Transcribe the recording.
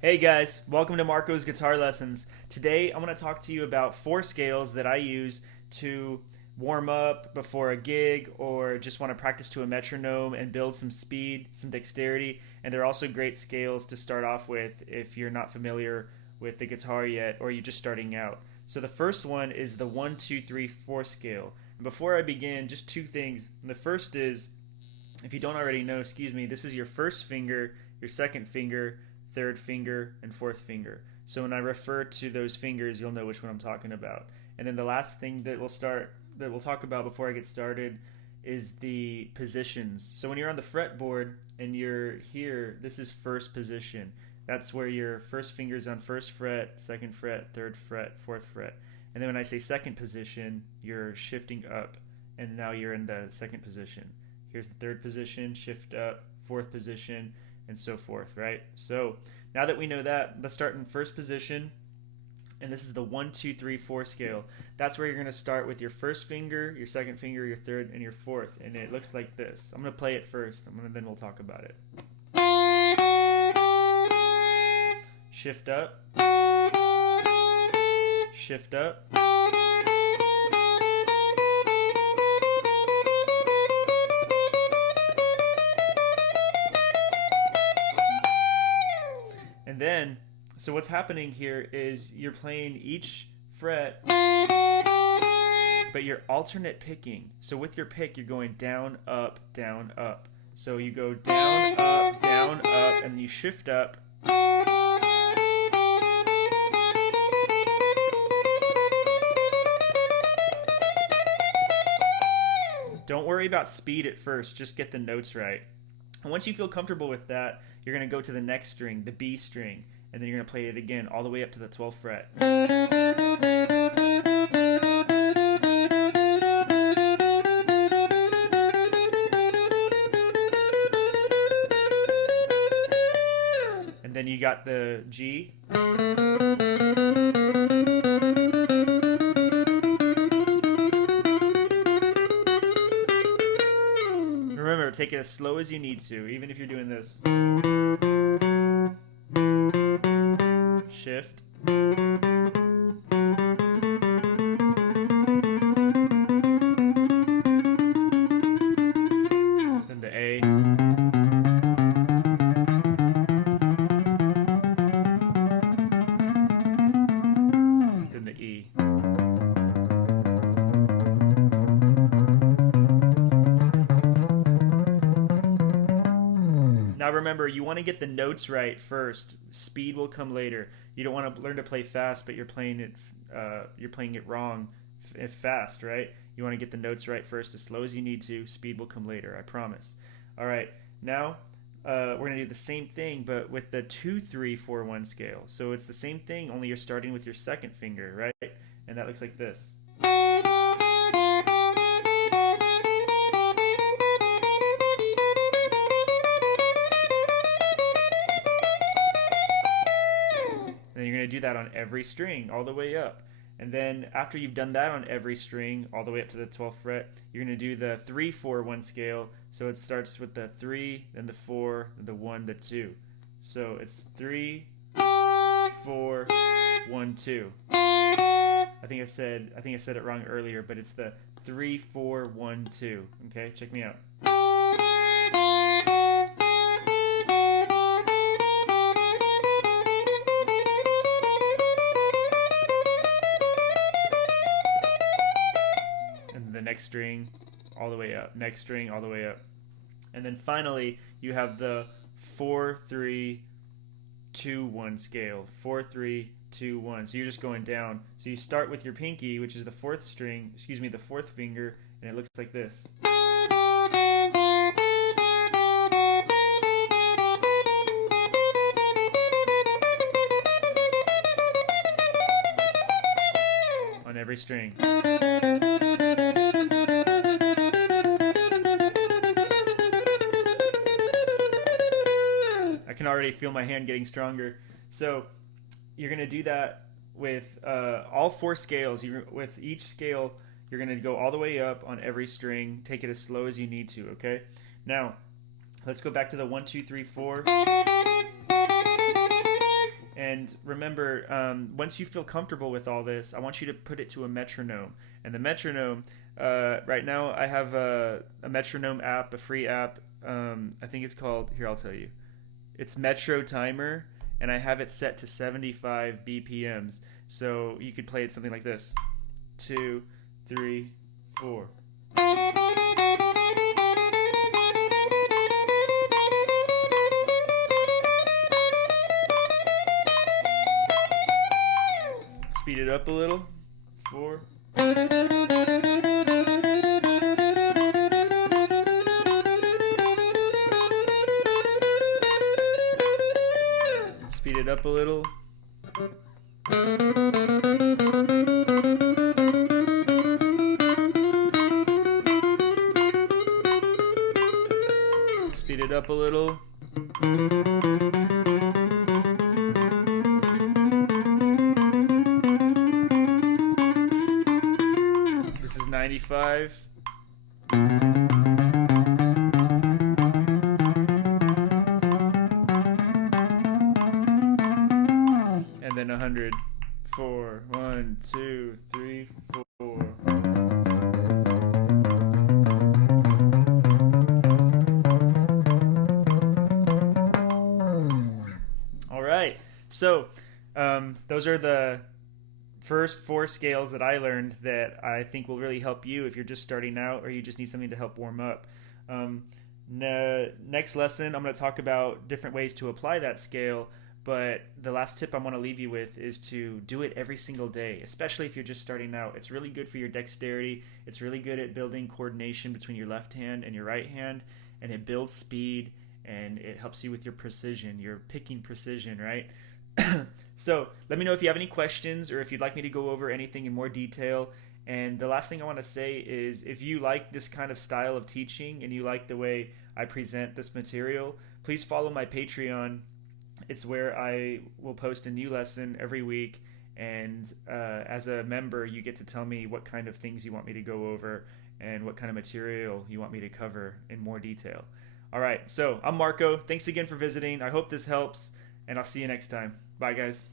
Hey guys, welcome to Marco's Guitar Lessons. Today I'm going to talk to you about 4 scales that I use to warm up before a gig or just want to practice to a metronome and build some speed, some dexterity, and they're also great scales to start off with if you're not familiar with the guitar yet or you're just starting out. So the first one is the 1, 2, 3, 4 scale. And before I begin, just 2 things. The first is, if you don't already know, this is your first finger, your second finger, third finger, and fourth finger. So when I refer to those fingers, you'll know which one I'm talking about. And then the last thing that we'll talk about before I get started is the positions. So when you're on the fretboard and you're here, this is first position. That's where your first finger's on first fret, second fret, third fret, fourth fret. And then when I say second position, you're shifting up, and now you're in the second position. Here's the third position, shift up, fourth position, and so forth, right? So now that we know that, let's start in first position, and this is the 1, 2, 3, 4 scale. That's where you're going to start with your first finger, your second finger, your third, and your fourth, and it looks like this. I'm going to play it first, then we'll talk about it. Shift up, shift up, and then, so what's happening here is you're playing each fret, but you're alternate picking. So with your pick, you're going down, up, down, up. So you go down, up, and you shift up. Don't worry about speed at first, just get the notes right. And once you feel comfortable with that, you're going to go to the next string, the B string, and then you're going to play it again all the way up to the 12th fret. And then you got the G. Remember, take it as slow as you need to, even if you're doing this. Shift. Then the A. Then the E. Now remember, you want to get the notes right first. Speed will come later. You don't want to learn to play fast, but you're playing it wrong fast, right? You want to get the notes right first, as slow as you need to. Speed will come later, I promise. All right, now we're going to do the same thing, but with the 2, 3, 4, 1 scale. So it's the same thing, only you're starting with your second finger, right? And that looks like this. And you're going to do that on every string all the way up. And then after you've done that on every string all the way up to the 12th fret, you're going to do the 3, 4, 1 scale. So it starts with the 3, then the 4, then the 1, the 2. So it's 3, 4, 1, 2. I think I said it wrong earlier, but it's the 3, 4, 1, 2. Okay, check me out. Next string all the way up, next string all the way up, and then finally you have the 4, 3, 2, 1 scale. 4, 3, 2, 1. So you're just going down. So you start with your pinky, which is the fourth finger, and it looks like this. On every string. I can already feel my hand getting stronger. So you're going to do that with all 4 scales. With each scale, You're going to go all the way up on every string. Take it as slow as you need to, okay? Now, let's go back to the 1, 2, 3, 4. And remember, once you feel comfortable with all this, I want you to put it to a metronome. And the metronome, right now I have a metronome app, a free app. I think it's called, here I'll tell you. It's Metro Timer, and I have it set to 75 BPMs. So you could play it something like this. 2, 3, 4. Speed it up a little. 4. Speed it up a little. Speed it up a little. This is 95. And then 100. 4. 1, 2, 3, 4. All right. So those are the first 4 scales that I learned that I think will really help you if you're just starting out or you just need something to help warm up. Next lesson, I'm going to talk about different ways to apply that scale. But the last tip I want to leave you with is to do it every single day, especially if you're just starting out. It's really good for your dexterity. It's really good at building coordination between your left hand and your right hand, and it builds speed, and it helps you with your precision, your picking precision, right? So let me know if you have any questions or if you'd like me to go over anything in more detail. And the last thing I want to say is if you like this kind of style of teaching and you like the way I present this material, please follow my Patreon. It's where I will post a new lesson every week, and as a member you get to tell me what kind of things you want me to go over and what kind of material you want me to cover in more detail. Alright, so I'm Marco. Thanks again for visiting. I hope this helps, and I'll see you next time. Bye guys.